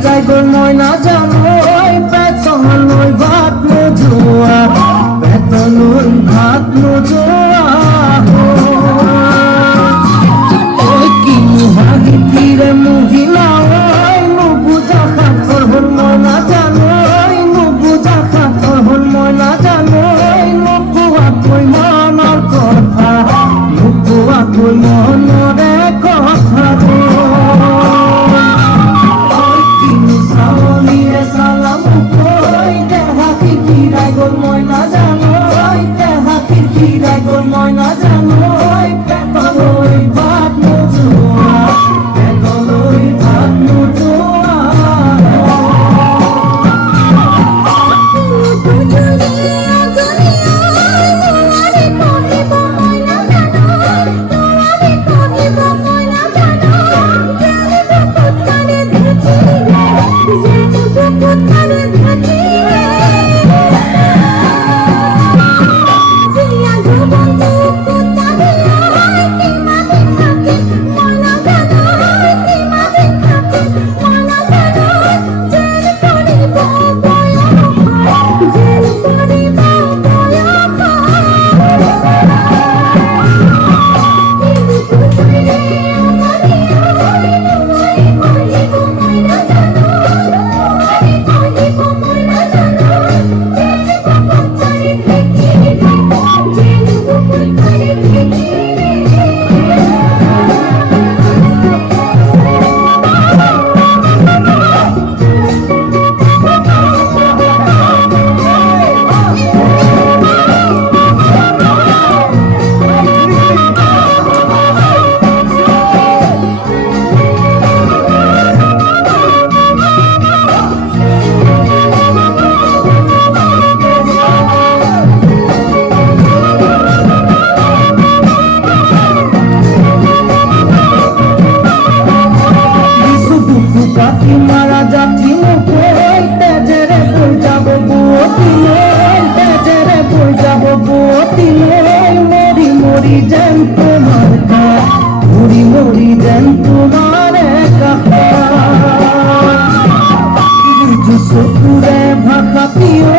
কিরাই গো ময়না জানোই পেতনই ভাত নোজোয়া পেতনই ভাত নোজোয়া ওই কি মুহাগি তীরে মুহিলা ওই নুবুজা খাতর হল ময়না জানোই নুবুজা খাতর হল ময়না জানোই নুবুয়া কই মনের কথা নুবুয়া কই মনরে কথা ময়না জানোই হাতির কিরাই গো ময়না জানোই পেতনই ভাত নোজোয়া পেতনই ভাত নোজোয়া পাখি মারা যাচ্ছি মুখোই তেজেরে বই যাব বুয়তি নই তেজেরে বই যাব বুয়তি নই মরি মরি যেন তোমার কাজ মরি মরি যেন তোমার একা চকুরে ভাষাতিও